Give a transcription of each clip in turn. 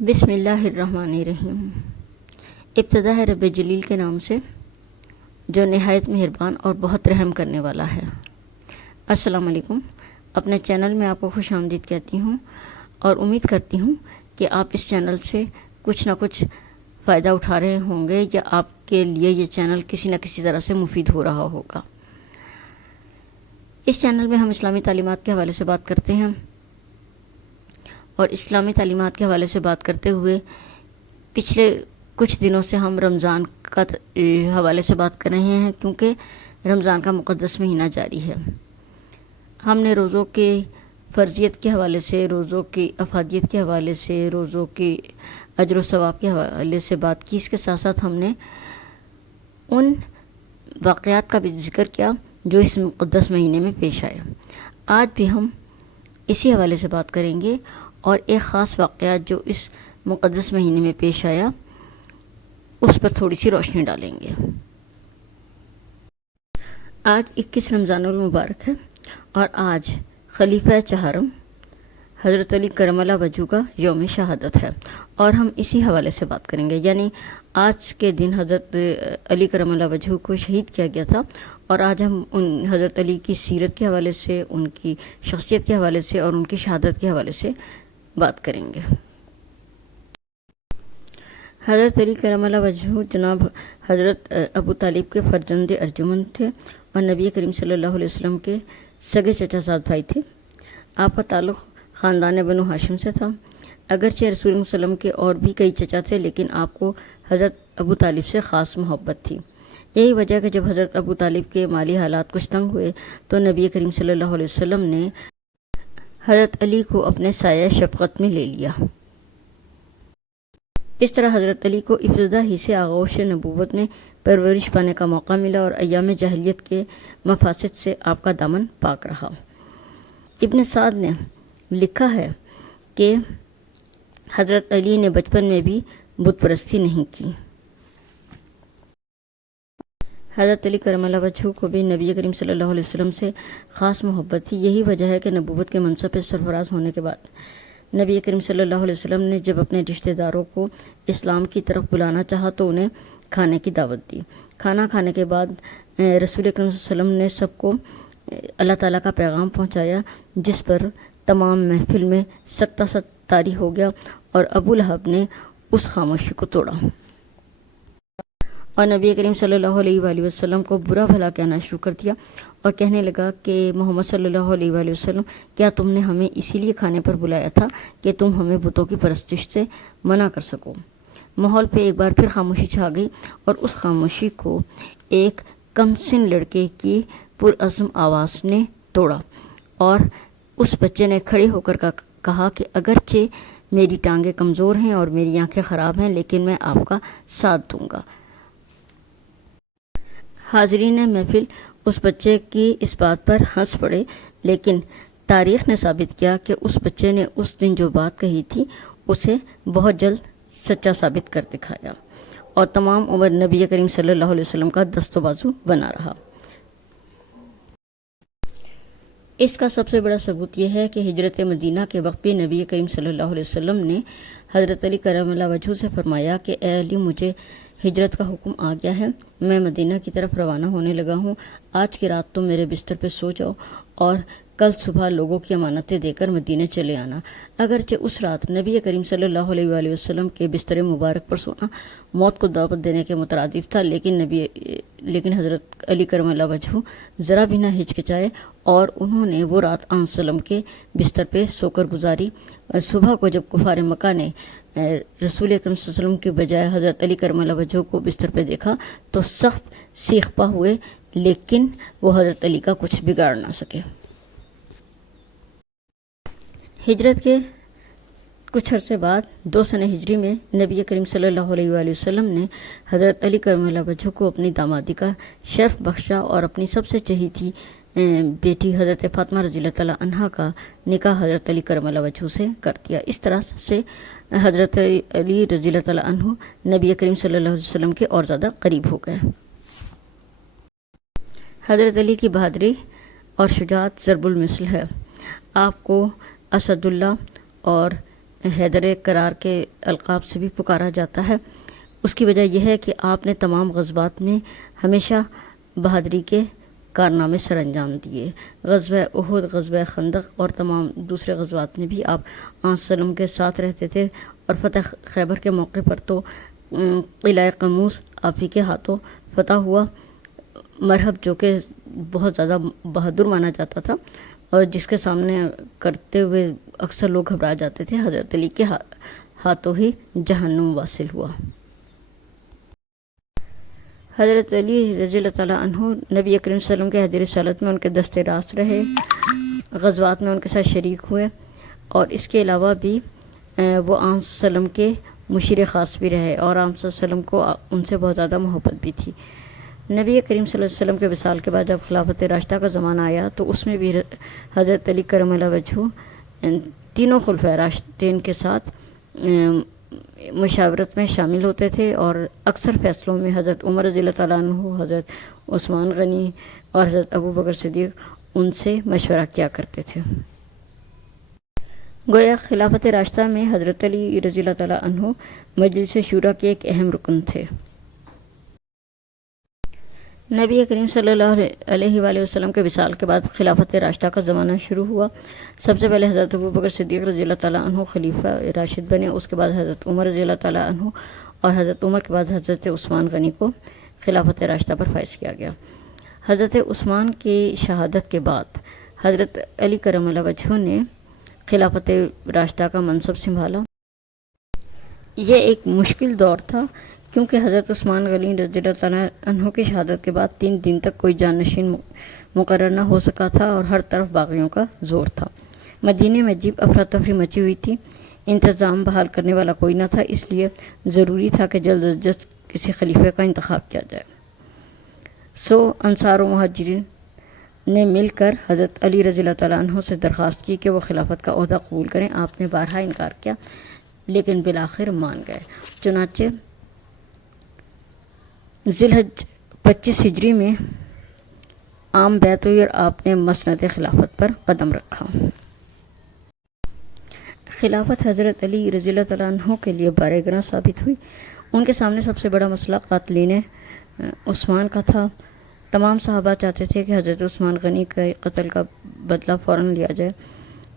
بسم اللہ الرحمن الرحیم۔ ابتدا ہے رب جلیل کے نام سے جو نہایت مہربان اور بہت رحم کرنے والا ہے۔ السلام علیکم۔ اپنے چینل میں آپ کو خوش آمدید کہتی ہوں اور امید کرتی ہوں کہ آپ اس چینل سے کچھ نہ کچھ فائدہ اٹھا رہے ہوں گے یا آپ کے لیے یہ چینل کسی نہ کسی طرح سے مفید ہو رہا ہوگا۔ اس چینل میں ہم اسلامی تعلیمات کے حوالے سے بات کرتے ہیں اور اسلامی تعلیمات کے حوالے سے بات کرتے ہوئے پچھلے کچھ دنوں سے ہم رمضان کا حوالے سے بات کر رہے ہیں، کیونکہ رمضان کا مقدس مہینہ جاری ہے۔ ہم نے روزوں کے فرضیت کے حوالے سے، روزوں کی افادیت کے حوالے سے، روزوں کی اجر و ثواب کے حوالے سے بات کی۔ اس کے ساتھ ساتھ ہم نے ان واقعات کا بھی ذکر کیا جو اس مقدس مہینے میں پیش آئے۔ آج بھی ہم اسی حوالے سے بات کریں گے اور ایک خاص واقعہ جو اس مقدس مہینے میں پیش آیا اس پر تھوڑی سی روشنی ڈالیں گے۔ آج 21 رمضان المبارک ہے اور آج خلیفہ چہارم حضرت علی کرم اللہ وجہہ کا یوم شہادت ہے، اور ہم اسی حوالے سے بات کریں گے۔ یعنی آج کے دن حضرت علی کرم اللہ وجہہ کو شہید کیا گیا تھا، اور آج ہم ان حضرت علی کی سیرت کے حوالے سے، ان کی شخصیت کے حوالے سے اور ان کی شہادت کے حوالے سے بات کریں گے۔ حضرت علی کرم اللہ وجہہ جناب حضرت ابو طالب کے فرزند ارجمند تھے اور نبی کریم صلی اللہ علیہ وسلم کے سگے چچا زاد بھائی تھے۔ آپ کا تعلق خاندان بنو ہاشم سے تھا۔ اگرچہ رسول اللہ صلی اللہ علیہ وسلم کے اور بھی کئی چچا تھے، لیکن آپ کو حضرت ابو طالب سے خاص محبت تھی۔ یہی وجہ کہ جب حضرت ابو طالب کے مالی حالات کچھ تنگ ہوئے تو نبی کریم صلی اللہ علیہ وسلم نے حضرت علی کو اپنے سایہ شفقت میں لے لیا۔ اس طرح حضرت علی کو ابتدا ہی سے آغوش نبوت میں پرورش پانے کا موقع ملا اور ایام جاہلیت کے مفاسد سے آپ کا دامن پاک رہا۔ ابن سعد نے لکھا ہے کہ حضرت علی نے بچپن میں بھی بت پرستی نہیں کی۔ حضرت علی کرم اللہ وجہہ کو بھی نبی کریم صلی اللہ علیہ وسلم سے خاص محبت تھی۔ یہی وجہ ہے کہ نبوت کے منصب پہ سرفراز ہونے کے بعد نبی کریم صلی اللہ علیہ وسلم نے جب اپنے رشتہ داروں کو اسلام کی طرف بلانا چاہا تو انہیں کھانے کی دعوت دی۔ کھانا کھانے کے بعد رسول اکرم صلی اللہ علیہ وسلم نے سب کو اللہ تعالیٰ کا پیغام پہنچایا، جس پر تمام محفل میں سکتہ طاری ہو گیا اور ابو لہب نے اس خاموشی کو توڑا اور نبی کریم صلی اللہ علیہ وآلہ وسلم کو برا بھلا کہنا شروع کر دیا اور کہنے لگا کہ محمد صلی اللہ علیہ وآلہ وسلم، کیا تم نے ہمیں اسی لیے کھانے پر بلایا تھا کہ تم ہمیں بتوں کی پرستش سے منع کر سکو؟ ماحول پہ ایک بار پھر خاموشی چھا گئی اور اس خاموشی کو ایک کم سن لڑکے کی پرعزم آواز نے توڑا، اور اس بچے نے کھڑے ہو کر کہا کہ اگرچہ میری ٹانگیں کمزور ہیں اور میری آنکھیں خراب ہیں، لیکن میں آپ کا ساتھ دوں گا۔ حاضرین محفل اس بچے کی اس بات پر ہنس پڑے، لیکن تاریخ نے ثابت کیا کہ اس بچے نے اس دن جو بات کہی تھی اسے بہت جلد سچا ثابت کر دکھایا اور تمام عمر نبی کریم صلی اللہ علیہ وسلم کا دست و بازو بنا رہا۔ اس کا سب سے بڑا ثبوت یہ ہے کہ ہجرت مدینہ کے وقت بھی نبی کریم صلی اللہ علیہ وسلم نے حضرت علی کرم اللہ وجہہ سے فرمایا کہ اے علی، مجھے ہجرت کا حکم آ گیا ہے، میں مدینہ کی طرف روانہ ہونے لگا ہوں۔ آج کی رات تم میرے بستر پہ سو جاؤ اور کل صبح لوگوں کی امانتیں دے کر مدینہ چلے آنا۔ اگرچہ اس رات نبی کریم صلی اللہ علیہ وآلہ وسلم کے بستر مبارک پر سونا موت کو دعوت دینے کے مترادف تھا، لیکن حضرت علی کرم اللہ وجہہ ذرا بھی نہ ہچکچائے اور انہوں نے وہ رات آن سلم کے بستر پہ سو کر گزاری۔ صبح کو جب کفار مکہ نے رسول اکرم صلی اللہ علیہ وسلم کے بجائے حضرت علی کرم اللہ وجہہ کو بستر پہ دیکھا تو سخت سیخ پا ہوئے، لیکن وہ حضرت علی کا کچھ بگاڑ نہ سکے۔ ہجرت کے کچھ عرصے بعد 2 سنہ ہجری میں نبی کریم صلی اللہ علیہ وآلہ وسلم نے حضرت علی کرم اللہ وجہہ کو اپنی دامادی کا شرف بخشا اور اپنی سب سے چہیتی بیٹی حضرت فاطمہ رضی اللہ تعالیٰ عنہا کا نکاح حضرت علی کرم اللہ وجہہ سے کر دیا۔ اس طرح سے حضرت علی رضی اللہ تعالیٰ عنہ نبی کریم صلی اللہ علیہ وسلم کے اور زیادہ قریب ہو گئے۔ حضرت علی کی بہادری اور شجاعت ضرب المثل ہے۔ آپ کو اسد اللہ اور حیدر کرار کے القاب سے بھی پکارا جاتا ہے، اس کی وجہ یہ ہے کہ آپ نے تمام غزوات میں ہمیشہ بہادری کے کارنامے سر انجام دیے۔ غزوہ احد، غزوہ خندق اور تمام دوسرے غزوات میں بھی آپ وسلم کے ساتھ رہتے تھے، اور فتح خیبر کے موقع پر تو قلعہ قموس آپ ہی کے ہاتھوں فتح ہوا۔ مرحب جو کہ بہت زیادہ بہادر مانا جاتا تھا اور جس کے سامنے کرتے ہوئے اکثر لوگ گھبرا جاتے تھے، حضرت علی کے ہاتھوں ہی جہنم واصل ہوا۔ حضرت علی رضی اللہ تعالیٰ عنہ نبی کریم صلی اللہ علیہ وسلم کے عہد رسالت میں ان کے دستے راست رہے، غزوات میں ان کے ساتھ شریک ہوئے، اور اس کے علاوہ بھی وہ آن صلی اللہ علیہ وسلم کے مشیر خاص بھی رہے، اور آن صلی اللہ علیہ وسلم کو ان سے بہت زیادہ محبت بھی تھی۔ نبی کریم صلی اللہ علیہ وسلم کے وصال کے بعد جب خلافت راشدہ کا زمانہ آیا تو اس میں بھی حضرت علی کرم اللہ وجہہ تینوں خلفائے راشدین کے ساتھ مشاورت میں شامل ہوتے تھے، اور اکثر فیصلوں میں حضرت عمر رضی اللہ تعالیٰ عنہ، حضرت عثمان غنی اور حضرت ابو بکر صدیق ان سے مشورہ کیا کرتے تھے۔ گویا خلافت راشدہ میں حضرت علی رضی اللہ تعالیٰ عنہ مجلس شورا کے ایک اہم رکن تھے۔ نبی کریم صلی اللہ علیہ وآلہ وسلم کے وصال کے بعد خلافت راشدہ کا زمانہ شروع ہوا۔ سب سے پہلے حضرت ابو بکر صدیق رضی اللہ تعالیٰ عنہ خلیفہ راشد بنے، اس کے بعد حضرت عمر رضی اللہ تعالیٰ عنہ، اور حضرت عمر کے بعد حضرت عثمان غنی کو خلافت راشدہ پر فائز کیا گیا۔ حضرت عثمان کی شہادت کے بعد حضرت علی کرم اللہ وجہہ نے خلافت راشدہ کا منصب سنبھالا۔ یہ ایک مشکل دور تھا کیونکہ حضرت عثمان غنی رضی اللہ تعالیٰ عنہ کی شہادت کے بعد 3 دن تک کوئی جانشین مقرر نہ ہو سکا تھا، اور ہر طرف باغیوں کا زور تھا۔ مدینے میں عجیب افراتفری مچی ہوئی تھی، انتظام بحال کرنے والا کوئی نہ تھا، اس لیے ضروری تھا کہ جلد از جلد کسی خلیفے کا انتخاب کیا جائے۔ انصار و مہاجرین نے مل کر حضرت علی رضی اللہ تعالیٰ عنہ سے درخواست کی کہ وہ خلافت کا عہدہ قبول کریں۔ آپ نے بارہا انکار کیا لیکن بالآخر مان گئے۔ چنانچہ ذی الحج 25 ہجری میں عام بیعت ہوئی اور آپ نے مسند خلافت پر قدم رکھا۔ خلافت حضرت علی رضی اللہ تعالیٰ عنہ کے لیے بارِ گراں ثابت ہوئی۔ ان کے سامنے سب سے بڑا مسئلہ قاتلین عثمان کا تھا۔ تمام صحابہ چاہتے تھے کہ حضرت عثمان غنی کے قتل کا بدلہ فوراً لیا جائے۔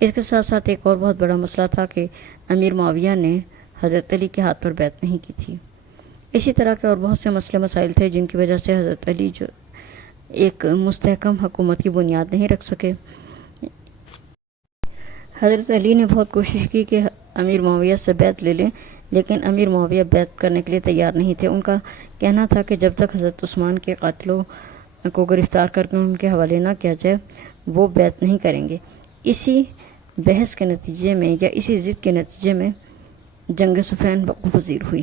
اس کے ساتھ ساتھ ایک اور بہت بڑا مسئلہ تھا کہ امیر معاویہ نے حضرت علی کے ہاتھ پر بیعت نہیں کی تھی۔ اسی طرح کے اور بہت سے مسئلے مسائل تھے جن کی وجہ سے حضرت علی جو ایک مستحکم حکومت کی بنیاد نہیں رکھ سکے۔ حضرت علی نے بہت کوشش کی کہ امیر معاویہ سے بیعت لے لیں، لیکن امیر معاویہ بیعت کرنے کے لیے تیار نہیں تھے۔ ان کا کہنا تھا کہ جب تک حضرت عثمان کے قاتلوں کو گرفتار کر کے ان کے حوالے نہ کیا جائے وہ بیعت نہیں کریں گے۔ اسی بحث کے نتیجے میں یا اسی ضد کے نتیجے میں جنگ صفین وقوع پذیر ہوئی۔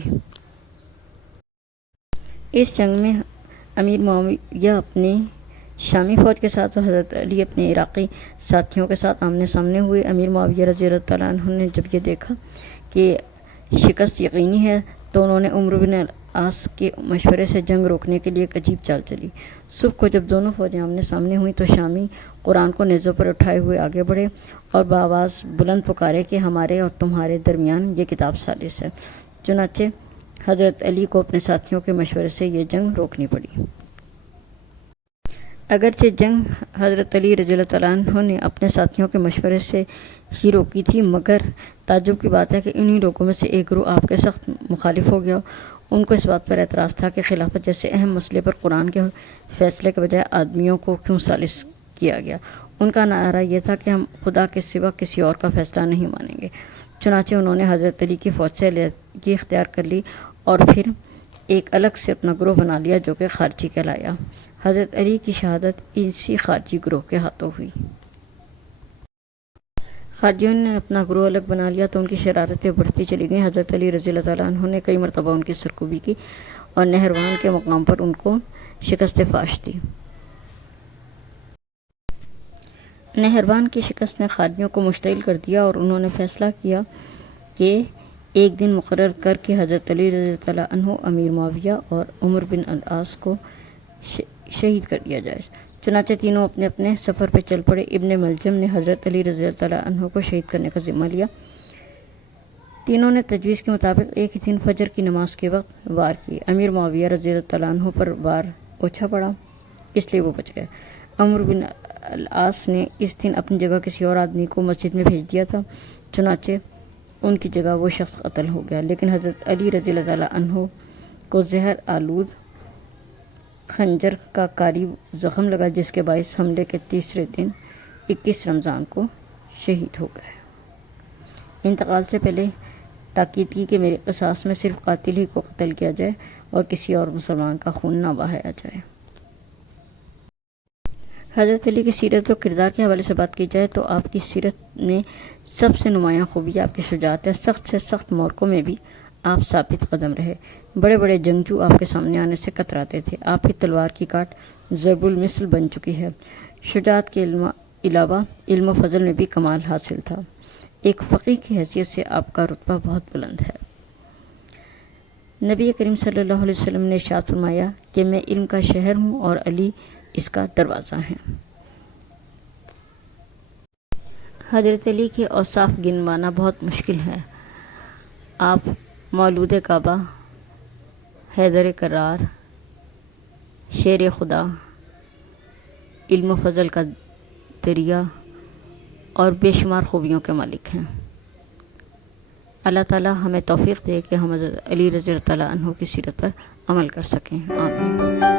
اس جنگ میں امیر معاویہ اپنی شامی فوج کے ساتھ اور حضرت علی اپنے عراقی ساتھیوں کے ساتھ آمنے سامنے ہوئے۔ امیر معاویہ رضی اللہ تعالیٰ عنہ نے جب یہ دیکھا کہ شکست یقینی ہے تو انہوں نے عمرو بن العاص کے مشورے سے جنگ روکنے کے لیے ایک عجیب چال چلی۔ صبح کو جب دونوں فوجیں آمنے سامنے ہوئیں تو شامی قرآن کو نیزوں پر اٹھائے ہوئے آگے بڑھے اور بآواز بلند پکارے کہ ہمارے اور تمہارے درمیان یہ کتاب سالس ہے۔ چنانچہ حضرت علی کو اپنے ساتھیوں کے مشورے سے یہ جنگ روکنی پڑی۔ اگرچہ جنگ حضرت علی رضی اللہ تعالیٰ عنہ نے اپنے ساتھیوں کے مشورے سے ہی روکی تھی، مگر تعجب کی بات ہے کہ انہی لوگوں میں سے ایک گروہ آپ کے سخت مخالف ہو گیا۔ ان کو اس بات پر اعتراض تھا کہ خلافت جیسے اہم مسئلے پر قرآن کے فیصلے کے بجائے آدمیوں کو کیوں ثالث کیا گیا۔ ان کا نعرہ یہ تھا کہ ہم خدا کے سوا کسی اور کا فیصلہ نہیں مانیں گے۔ چنانچہ انہوں نے حضرت علی کی فوج سے علیحدگی اختیار کر لی اور پھر ایک الگ سے اپنا گروہ بنا لیا جو کہ خارجی کہلایا۔ حضرت علی کی شہادت اسی خارجی گروہ کے ہاتھوں ہوئی۔ خارجیوں نے اپنا گروہ الگ بنا لیا تو ان کی شرارتیں بڑھتی چلی گئیں۔ حضرت علی رضی اللہ تعالیٰ عنہ نے کئی مرتبہ ان کی سرکوبی کی اور نہروان کے مقام پر ان کو شکست فاش دی۔ نہروان کی شکست نے خارجیوں کو مشتعل کر دیا اور انہوں نے فیصلہ کیا کہ ایک دن مقرر کر کے حضرت علی رضی اللہ تعالیٰ عنہ، امیر معاویہ اور عمرو بن العاص کو شہید کر دیا جائے۔ چنانچہ تینوں اپنے اپنے سفر پہ چل پڑے۔ ابن ملجم نے حضرت علی رضی اللہ تعالیٰ عنہ کو شہید کرنے کا ذمہ لیا۔ تینوں نے تجویز کے مطابق ایک ہی دن فجر کی نماز کے وقت وار کی۔ امیر معاویہ رضی اللہ تعالیٰ عنہ پر وار اوچھا پڑا، اس لیے وہ بچ گئے۔ عمرو بن العاص نے اس دن اپنی جگہ کسی اور آدمی کو مسجد میں بھیج دیا تھا، چنانچہ ان کی جگہ وہ شخص قتل ہو گیا، لیکن حضرت علی رضی اللہ تعالیٰ عنہ کو زہر آلود خنجر کا کاری زخم لگا، جس کے باعث حملے کے تیسرے دن 21 رمضان کو شہید ہو گئے۔ انتقال سے پہلے تاکید کی کہ میرے قصاص میں صرف قاتل ہی کو قتل کیا جائے اور کسی اور مسلمان کا خون نہ بہایا جائے۔ حضرت علی کی سیرت و کردار کے حوالے سے بات کی جائے تو آپ کی سیرت میں سب سے نمایاں خوبی آپ کی شجاعت ہے۔ سخت سے سخت موقعوں میں بھی آپ ثابت قدم رہے، بڑے بڑے جنگجو آپ کے سامنے آنے سے کتراتے تھے۔ آپ کی تلوار کی کاٹ ضرب المثل بن چکی ہے۔ شجاعت کے علاوہ علم و فضل میں بھی کمال حاصل تھا۔ ایک فقیہ کی حیثیت سے آپ کا رتبہ بہت بلند ہے۔ نبی کریم صلی اللہ علیہ وسلم نے ارشاد فرمایا کہ میں علم کا شہر ہوں اور علی اس کا دروازہ ہے۔ حضرت علی کے اوصاف گنوانا بہت مشکل ہے۔ آپ مولود کعبہ، حیدر کرار، شیر خدا، علم و فضل کا دریا اور بے شمار خوبیوں کے مالک ہیں۔ اللہ تعالی ہمیں توفیق دے کہ ہم حضرت علی رضی اللہ تعالیٰ عنہ کی سیرت پر عمل کر سکیں۔ آمین۔